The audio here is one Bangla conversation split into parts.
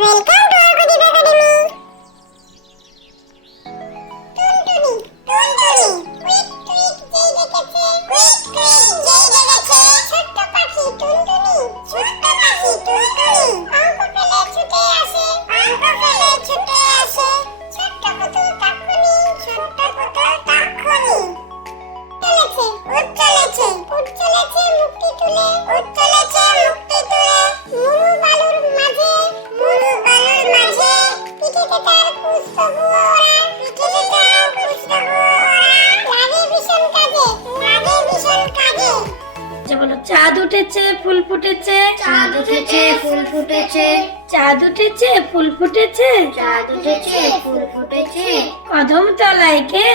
Welcome to ArkoDeep Academy. Tuntuni, quick quick যেই দেখেছে, ছোট্ট পাখি টুনটুনি, অঙ্ক ফেলে ছুটে আসে, ছোট্ট পুতুল তক্ষুনি, চলেছে, মুক্তি তুলে, মুরু বালুর মাঝে, পিঠেতে তার খুঁজতবু ওরা, লাগে ভীষণ কাজে। বলো, চাঁদ উঠেছে ফুল ফুটেছে, চাঁদ উঠেছে ফুল ফুটেছে, চাঁদ উঠেছে ফুল ফুটেছে, চাঁদ উঠেছে ফুল ফুটেছে, কদম তলায় কে,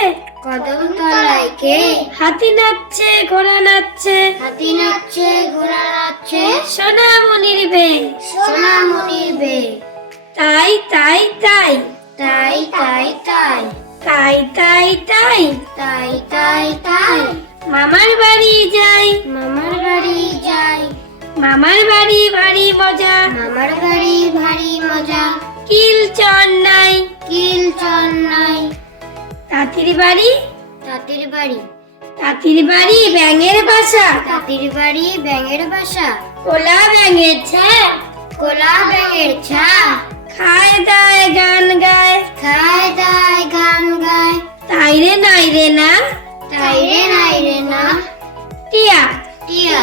কদম তলায় কে, হাতি নাচছে ঘোড়া নাচছে, হাতি নাচছে ঘোড়া নাচছে, সোনামণির বে, সোনামণির বে, তাই তাই তাই, তাই তাই তাই, তাই তাই তাই, তাই তাই তাই, মামার বাড়ি যাই, মামার বাড়ি যাই, মামার বাড়ি ভারী মজা, মামার বাড়ি ভারী মজা, কিল চন নাই, কিল চন নাই, তাঁতির বাড়ি, তাঁতির বাড়ি, তাঁতির বাড়ি ব্যাঙের বাসা, তাঁতির বাড়ি ব্যাঙের বাসা, কোলা ব্যাঙের ছা, কোলা ব্যাঙের ছা, খায় দায় গান গায়, খায় দায় গান গায়, তাই রে নাই রে না, তাই রে নাই রে না, টিয়া টিয়া,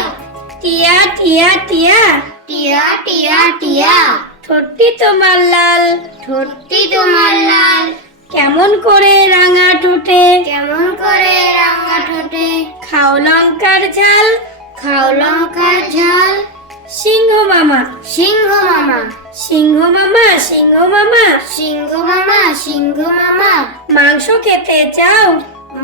টিয়া টিয়া টিয়া, টিয়া টিয়া টিয়া, ঠোঁটটি তোমার লাল, ঠোঁটটি তোমার লাল, কেমন করে রাঙা ঠোঁটে, কেমন করে রাঙা ঠোঁটে, খাও লঙ্কার ঝাল, খাও লঙ্কার ঝাল, সিংহ মামা, সিংহ মামা, সিংহ মামা, সিংহ মামা, সিংহ মামা, সিংহ মামা, মাংস খেতে চাও,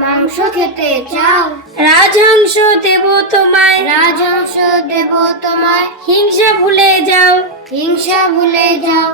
মাংস খেতে চাও, রাজহংস দেব তোমায়, রাজহংস দেব তোমায়, হিংসা ভুলে যাও, হিংসা ভুলে যাও,